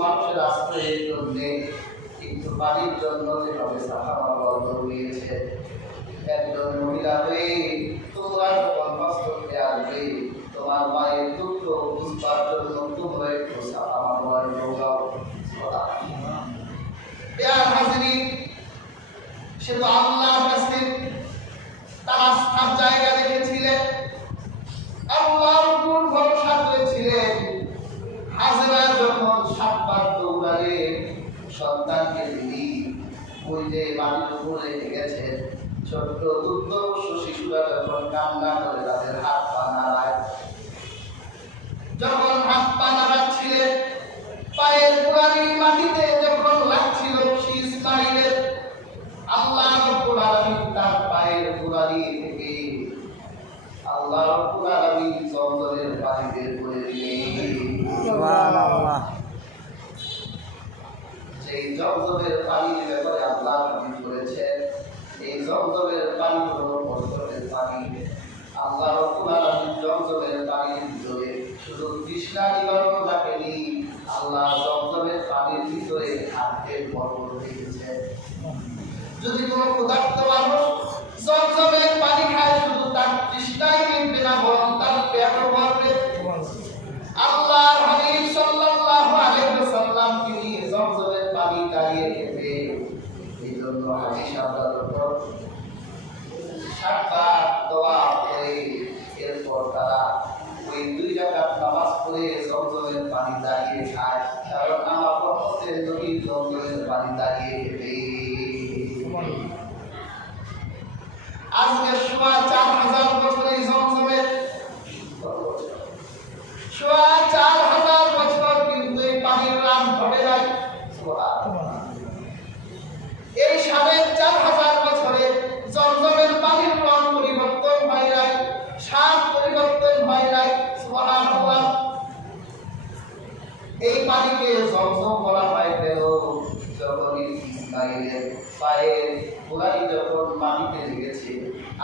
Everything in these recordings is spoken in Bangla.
মানুষের আশ্রয়ের জন্য একটু পানির জন্য যেভাবে সাফা মারওয়া দৌড়িয়েছে, একজন মহিলা হয়ে তোমরা যখন হস্তকে আসবে তোমার মায়ের দুঃখ বুঝবার জন্য তোমরা একটু সাফা মারওয়ার দৌড়াও। সে তো আল্লাহর কাছে তার আস্থার জায়গা রেখেছিলেন, আল্লাহর উপর ভরসা করেছিলেন। হাজেরা যখন 7 বার দৌড়ালেন সন্তানকে তিনি ওই যে বাড়ির উপরে রেখে গেছেন, ছোট্ট দুগ্ধ শিশুরা যখন কান্না করে তাদের হাত পা নাড়ায়, যখন হাত পা নাড়াচ্ছিলেন পায়ের গোড়ালি মাটিতে যখন লাগছিল ইসমাইলের, আল্লাহ রাব্বুল আলামিন তার পায়ের গোড়ালি থেকে আল্লাহ রাব্বুল আলামিন জমজমের পানি বের করে দিলেন। সুবহানাল্লাহ। সেই জমজমের পানির ব্যাপারে আল্লাহ নবী বলেছেন, এই জমজমের পানি হলো বরকতের পানি। আল্লাহ রাব্বুল আলামিন জমজমের পানির ভিতরে শুধু তৃষ্ণা নিবারণ রাখেনি, আল্লাহ জমজমের পানির ভিতরে খাদ্যের বরকত রেখেছেন। যদি কোনো ক্ষুধার্ত মানুষ জমজমের পানি খায়, শুধু তার তৃষ্ণাই মিটবে না, বরং তার পেটও ভরবে। আল্লাহর হাবিব সাল্লাল্লাহু আলাইহি ওয়াসাল্লাম তিনি জমজমের পানি দাঁড়িয়ে খেতে, এই জন্য হাদিস আপনার উপর 7 বার দোয়া করে এরপর তারা ওই 2 রাকাত নামাজ পড়ে জমজমের পানি দাঁড়িয়ে খায়, কারণ আমার রহমতের নবী জমজমের পানি দাঁড়িয়ে খেতে। আজকে সোয়া 4000 বছর এই জমজমের, সোয়া 4000 বছর কিন্তু এই পানির নাম ঘটে নাই। এই 4500 বছরে জমজমের পানির রং পরিবর্তন হয় নাই, স্বাদ পরিবর্তন হয় নাই। সুবহানাল্লাহ। এই পানিকে জমজম বলা হয় কেন? যখন ইসমাইলের পায়ের গোড়ালি যখন মাটিতে লেগেছে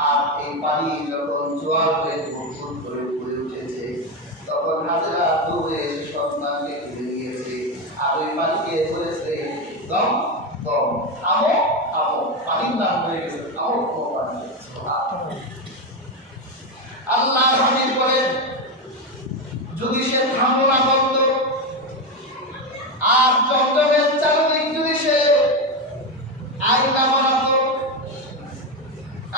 আর এই পানি যখন জোয়ার হয়ে ভুল করে পড়ে উঠেছে, তখন হাজেরা দৌড়ে এসে সন্তানকে তুলে নিয়েছে আর ওই পানিকে বলেছে, দম দম, থামো থামো, পানির নাম হয়ে গেছে থামো থামো পানি। আল্লাহ হাবিব বলেন, যদি সে থামো না করত আর জমজমের চারদিক যদি সে আয়না বানাতো,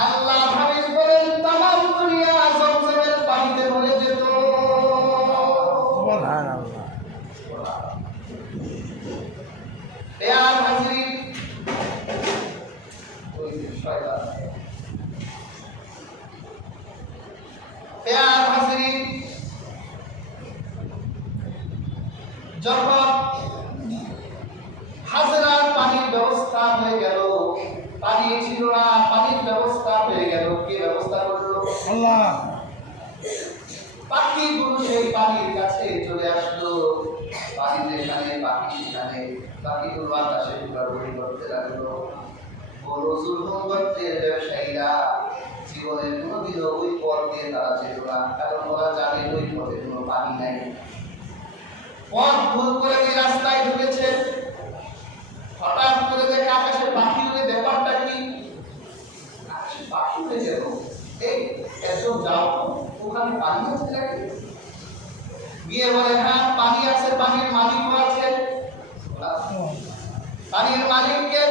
আল্লাহ হাবিব বলেন তামাম দুনিয়া জমজমের পানিতে ভরে যেত। সুবহানাল্লাহ। আর হাজির ওই শয়তান যখন হাজেরার পানির ব্যবস্থা হয়ে গেল, পানি ছিল না, পানির ব্যবস্থা হয়ে গেল, কে ব্যবস্থা করলো? আল্লাহ। পাখিগুলো সেই পানির কাছে চলে আসলো, পানি যেখানে পাখি সেখানে, পাখিগুলো আকাশে ঘোরাঘুরি করতে লাগলো। ব্যবসায়ীরা জীবনের কোনোদিনও ওই পথ দিয়ে তারা যেত না, কারণ ওরা জানে ওই পথে কোনো পানি নাই। পথ ভুল করে যে রাস্তায় ঢুকেছে, হঠাৎ করে দেখে আকাশে পাখি উড়ে, ব্যাপারটা কি? আকাশে পাখি উড়ে গেল, এই এসো যাও, ওখানে পানি আছে নাকি? গিয়ে বলে হ্যাঁ পানি আছে, পানির মালিকও আছে। পানির মালিককে,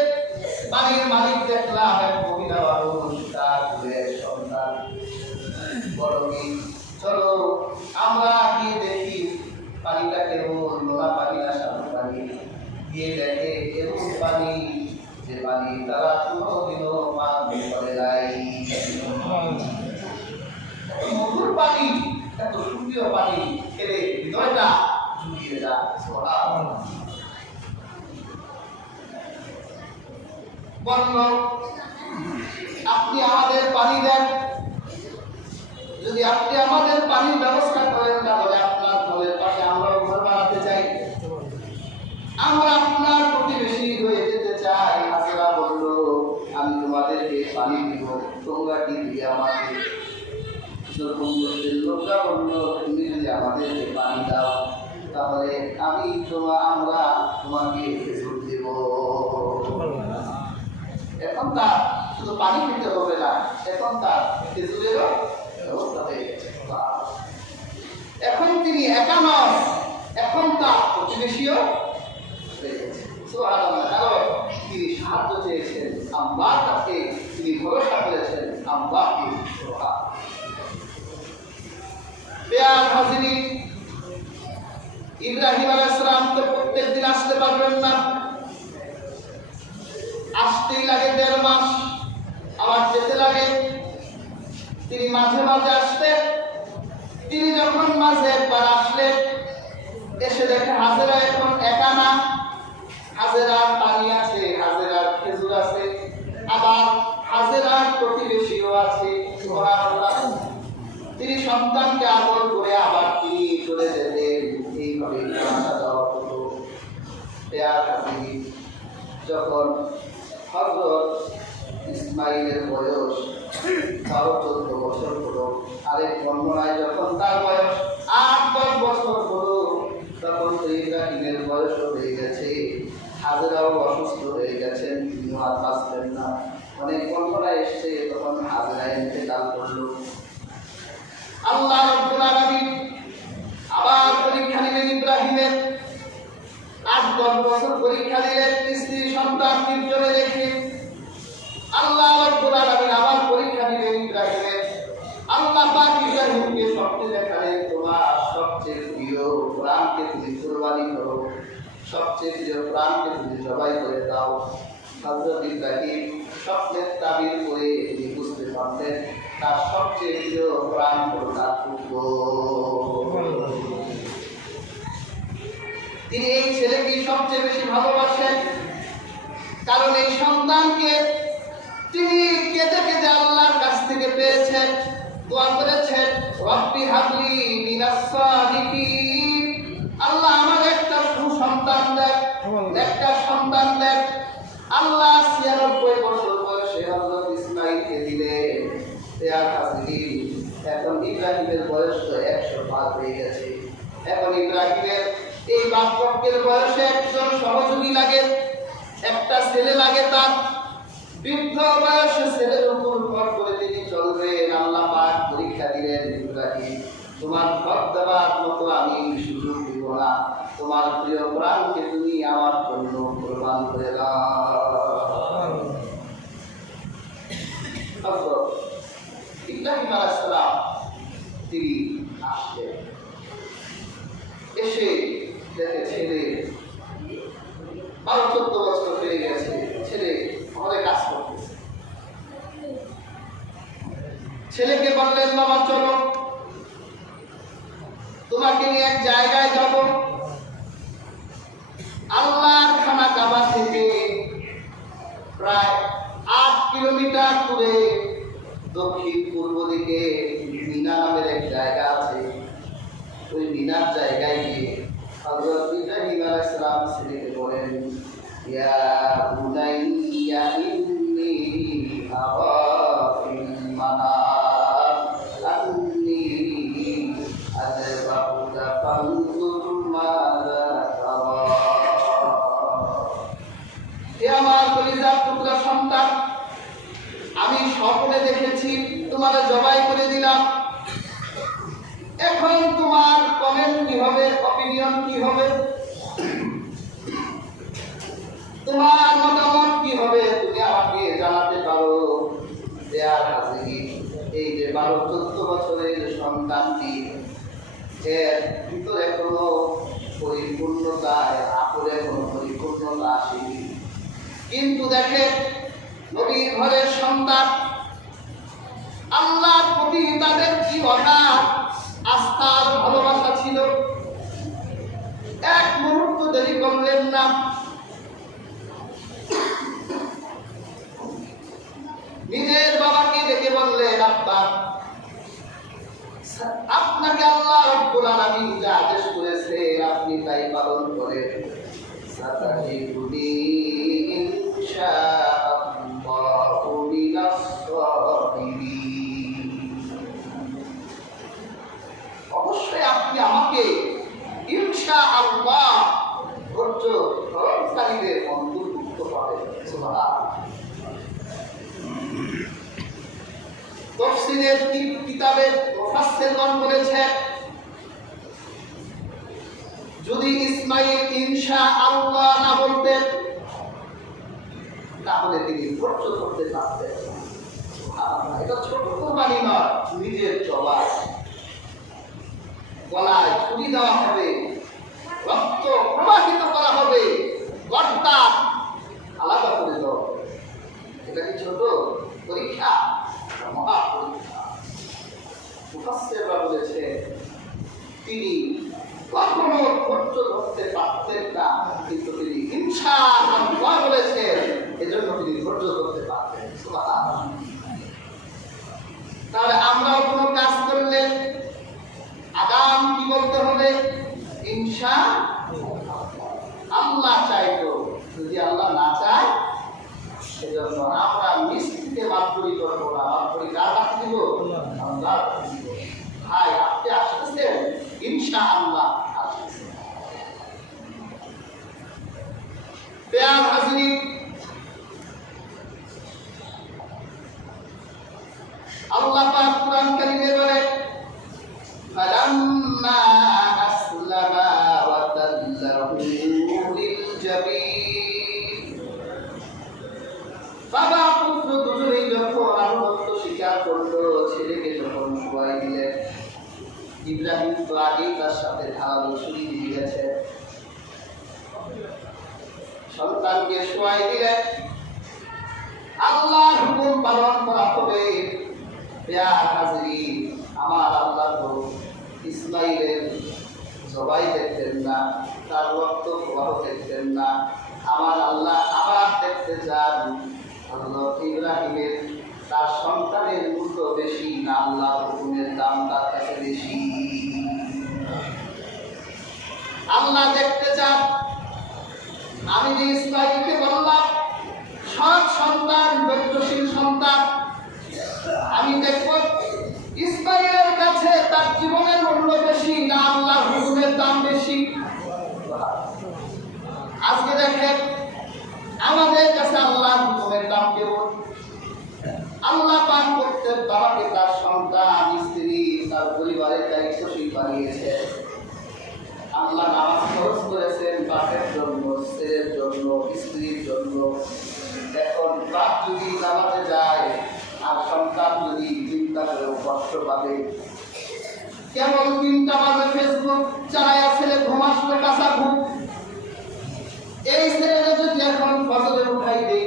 পানির মালিক দেখলাম এক মহিলা মানুষ, তার সন্তান। বলো কি, চলো আমরা গিয়ে দেখি পানিটা কেমন, নোনা পানি না সাদা পানি। গিয়ে দেখে এমন পানি যে পানি তারা কোনোদিনও পান করে নাই। মধুর পানি, এত সুন্দর পানি খেলে হৃদয়টা জুড়িয়ে যায়। বলল আপনি আমাদের পানি দেন, যদি আপনি আমাদের পানির ব্যবস্থা করেন তাহলে আপনার ঘরের পাশে আমরাও ঘর বানাতে চাই, আমরা আপনার প্রতিবেশী হয়ে যেতে চাই। হাজেরা বলল আমি তোমাদেরকে পানি দিব, তোমরা কি দিবে আমাকে? লোকটা বলল তুমি যদি আমাদেরকে পানি দাও তাহলে আমরা তোমাকে খেজুর দেব। এখন তার শুধু পানি খেতে হবে না, এখন তার খেজুরেরও ব্যবস্থা হয়ে গেছে। এখন তিনি একা নন, এখন তার প্রতিবেশীও হয়ে গেছে। কারণ তিনি সাহায্য চেয়েছেন আল্লাহর কাছে, তিনি ভরসা করেছেন আল্লাহকে। ইব্রাহিম আলাইহিস সালাম তো প্রত্যেক দিন আসতে পারবেন না, আসতেই লাগে 1.5 মাস, আবার যেতে লাগে। তিনি মাঝে মাঝে আসতেন। তিনি যখন মাঝে একবার আসলেন, এসে দেখে হাজেরা এখন একা না, হাজেরার পানি আছে, হাজেরার খেজুর আছে, আবার হাজেরার প্রতিবেশীও আছে। সুবহানাল্লাহ। তিনি সন্তানকে আদর করে আবার তিনি চলে যেতেন। এইভাবে আসা যাওয়া হতো। যখন হযরত ইসমাইলের বয়স 12-14 বছর হলো, আরেক বর্ণনায় যখন তার বয়স 8-10 বছর হলো, তখন ইব্রাহিমের বয়স হয়ে গেছে, হাজেরাও অসুস্থ হয়ে গেছেন, তিনিও আর বাঁচবেন না। অনেক বর্ণনায় এসছে তখন হাজেরা ইন্তেকাল করলো। আল্লাহ রাব্বুল আলামিন আবার পরীক্ষা নিলেন ইব্রাহিমের। 8-10 বছর পরীক্ষা দিলেন, স্ত্রী সন্তান নির্জনে রেখে। আল্লাহ রাব্বুল আলামিন আবার পরীক্ষা দিলেন ইব্রাহিমের। আল্লাহ পাক ইব্রাহিমকে স্বপ্নে দেখালেন, তোমার সবচেয়ে প্রিয় প্রাণকে তুমি কুরবানি করো, সবচেয়ে প্রিয় প্রাণকে তুমি জবাই করে দাও। হযরত ইব্রাহিম স্বপ্নের তাবির করে তিনি বুঝতে পারতেন তার সবচেয়ে প্রিয় প্রাণ হলো তার পুত্র। তিনি এই ছেলেকে সবচেয়ে বেশি ভালোবাসেন, কারণ এই সন্তানকে তিনি কেঁদে কেঁদে আল্লাহর কাছ থেকে পেয়েছেন। দোয়া করেছেন, রব্বি হাবলি মিনাস সালিহিন, আল্লাহ আমার একটা সুসন্তান দেন, একটা সন্তান দেন। আল্লাহ 96 বছর বয়সে হযরত ইসমাঈলকে দিলেন। এখন ইব্রাহিমের বয়স তো 100 পার হয়ে গেছে। এখন ইব্রাহিমের এই বাপপক্ষের বয়সে একজন সহযোগী লাগে, একটা ছেলে লাগে। তার বৃদ্ধ বয়সে ছেলের উপর ভর করে তিনি চলবেন। আল্লাহ পাক পরীক্ষা দিলেন, ইব্রাহিম তোমার ভর দেওয়ার মতো আমি সুযোগ দিব না, তোমার প্রিয় প্রাণকে তুমি আমার জন্য কোরবান করে দাও। ইব্রাহিম আলাইহিস সালাম তিনি আসলেন, এসে দেখে ছেলে 12-14 বছর হয়ে গেছে, ছেলে ঘরে কাজ করতেছে। ছেলেকে বললেন, বাবা চলো তোমাকে নিয়ে এক জায়গায় যাব। আল্লাহর খানা কাবা থেকে প্রায় 8 কিলোমিটার দূরে দক্ষিণ পূর্ব দিকে মিনা নামের এক জায়গা আছে। ওই মিনার জায়গায় গিয়ে হযরত ইব্রাহিম আলাইহিস সালাম ছেলেকে বলেন, ইয়া বুনাইয়া ইন্নী আরা ফিল মানাম আন্নী আযবাহুকা ফানজুর মাযা তারা। হে আমার কলিজার টুকরা সন্তান, আমি স্বপ্নে দেখেছি তোমার জবাই করে দিলাম। এখন তোমার কমেন্ট কি হবে, অপিনিয়ন কি হবে, তোমার মতামত কি হবে, তুমি আমাকে জানাতে পারো। এই যে 12-14 বছরের সন্তানটি, এর ভিতরে কোনো পরিপূর্ণতায় আকলে কোনো পরিপূর্ণতা আসেনি। কিন্তু দেখে নবীর ঘরের সন্তান, আল্লাহর প্রতি তাদের কি অগাধ আস্থার ভালোবাসা ছিল। এক মুহূর্ত দেরি করলেন না, নিজের বাবাকে ডেকে বললেন, আব্বা আপনাকে আল্লাহ রাব্বুল আলামিন যা আদেশ করেছে আপনি তাই পালন করেন। সাতাজিদুনি ইনশাআল্লাহু মিনাস সাবিরিন। অবশ্যই আপনি আমাকে ইনশাআল্লাহ ধৈর্য ধারণকারীদের অন্তর্ভুক্ত হবে। সুবহানাল্লাহ। তাফসীরের কিতাবের মুফাসসিরগণ বলেছেন, যদি ইসমাঈল ইনশাআল্লাহ না বলতেন তাহলে তিনি ধৈর্য করতে পারতেন। সুবহানাল্লাহ। এটা ছোট কোরবানি নয়, নিজের জবাই, গলায় ছুরি দেওয়া হবে, রক্ত প্রবাহিত করা হবে, গর্দা আলাদা করে দেওয়া হবে। এটা কি ছোট পরীক্ষা? মহা পরীক্ষা। মুফাসসিররা বলেছে তিনি কখনো ধৈর্য ধরতে পারতেন না, কিন্তু তিনি ইনশাআল্লাহ বলেছেন, এজন্য তিনি ধৈর্য ধরতে পারতেন। সুবহানাল্লাহ। তাহলে আমরাও কোনো কাজ করলে আগাম কি বলতে হবে? ইনশাআল্লাহ চাইতো, যদি আল্লাহ না চায় সেজন্য আমরা মিষ্টিতে মাতবরি করবো না। মাতবরি কার কাছে দিব? আল্লাহ দিব। ভাই আপনি আসতেছেন, ইনশাআল্লাহ আসতেছেন। প্রিয় হাজিরিন, আল্লাহ পাক কুরআন কারীমে বলেন, ফালাম্মা আসলামা ওয়া তাল্লাহু লিল জাবিন। বাবা পুত্র দুজনেই যখন আনুগত্য স্বীকার করলো, ছেলেকে যখন শোয়াই দিলেন, ইব্রাহিম তো আগেই তার সাথে ধারালো ছুরি দিয়ে গেছে, সন্তানকে শোয়াই দিলেন। আল্লাহর হুকুম পালন করা হবে। প্রিয় হাজিরিন, আমার আল্লাহ তো ইসমাঈলের জবাই দেখতেন না, তার রক্ত প্রবাহ দেখতেন না। আমার আল্লাহ আবার দেখতে চান হযরত ইব্রাহিমের, তার সন্তানের মূল্য বেশি না আল্লাহর হুকুমের দাম তার কাছে বেশি। আল্লাহ দেখতে চান, আমি যে ইসমাঈলকে বললাম সৎ সন্তান, ধৈর্যশীল সন্তান, আমি দেখব ইসমাঈলের কাছে তার জীবনের মূল্য বেশি না আল্লাহর হুকুমের দাম বেশি। আজকে দেখেন আমাদের কাছে আল্লাহর হুকুমের দাম কেমন। আল্লাহ পাক প্রত্যেক বাবাকে তার সন্তান, স্ত্রী, তার পরিবারের দায়িত্বশীল বানিয়েছে। আল্লাহ নামাজ ফরজ করেছেন বাপের জন্য, ছেলের জন্য, স্ত্রীর জন্য। এখন বাপ যদি নামাজে যায় আর সন্তান যদি চিন্তা করে কষ্ট পাবে, কেবল 3টা বাজে ফেসবুক চালায়া ছেলে ঘুম আসলো কাঁচা ঘুম, এই ছেলেরা যদি এখন ফজরে উঠাই দেই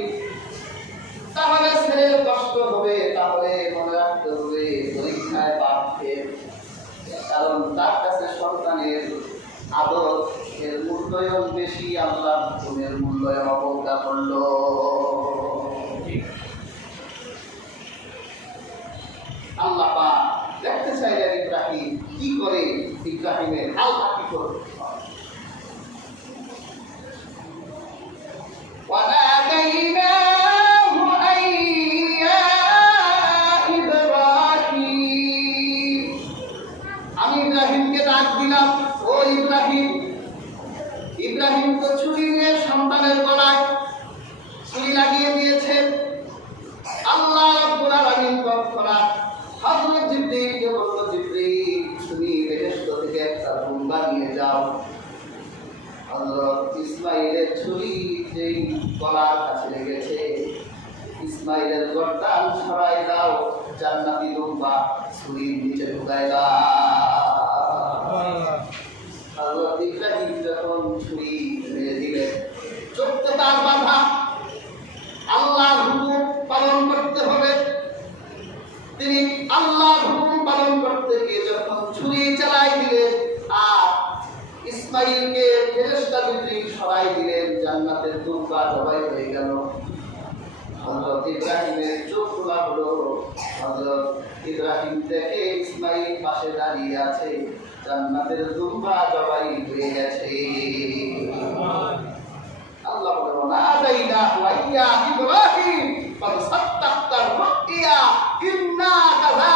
তাহলে ছেলের কষ্ট হবে। তাহলে মনে রাখতে হবে পরীক্ষায় পাচ্ছে, কারণ তার কাছে সন্তানের আদর এর মূল্যায়ন বেশি, আল্লাহর হুকুমের মূল্যায়ন অবজ্ঞা করল। আল্লাহ পাক দেখতে চাইলেন ইব্রাহিম কি করে, ইব্রাহিমের আল্লাহ কি করে। আমি ইব্রাহিমকে ডাক দিলাম, ও ইব্রাহিম। ইব্রাহিম তো ছুরি নিয়ে সন্তানের গলায় ছুরি লাগিয়ে দিয়েছেন। আল্লাহ রাব্বুল আলামিন তৎক্ষণাৎ হযরত জিবরীলকে বলল, জিবরীল তুমি বেহেশত থেকে একটা রুম বানিয়ে যাও, হযরত ইসমাঈলের ছুরি যেই গলার কাছে লেগেছে, ইসমাঈলের গর্দান সরাই দাও, জান্নাতি লম্বা ছুরির নিচে ঢুকাই দাও। হযরত ইব্রাহিম যখন ছুরি মেরে দিলেন, চোখ তো তার বাধা, আল্লাহর হুকুম পালন করতে হবে। তিনি আল্লাহর হুকুম পালন করতে গিয়ে যখন ছুরি চালাই দিলেন আর ইসমাঈলকে ফেরেশতা জিবরীল সরাই দিলেন, জান্নাতের দুর্বা জবাই হয়ে গেল। হযরত ইব্রাহিমের চোখ খোলা হলো। হযরত ইব্রাহিম দেখে ইসমাঈল পাশে দাঁড়িয়ে আছে, জান্নাতের দুর্বা জবাই হয়ে গেছে। আল্লাহ বলেন, নাদাইনাহু ইয়া ইব্রাহিম ক্বাদ সাদ্দাকতা রুইয়া ইন্না কাযা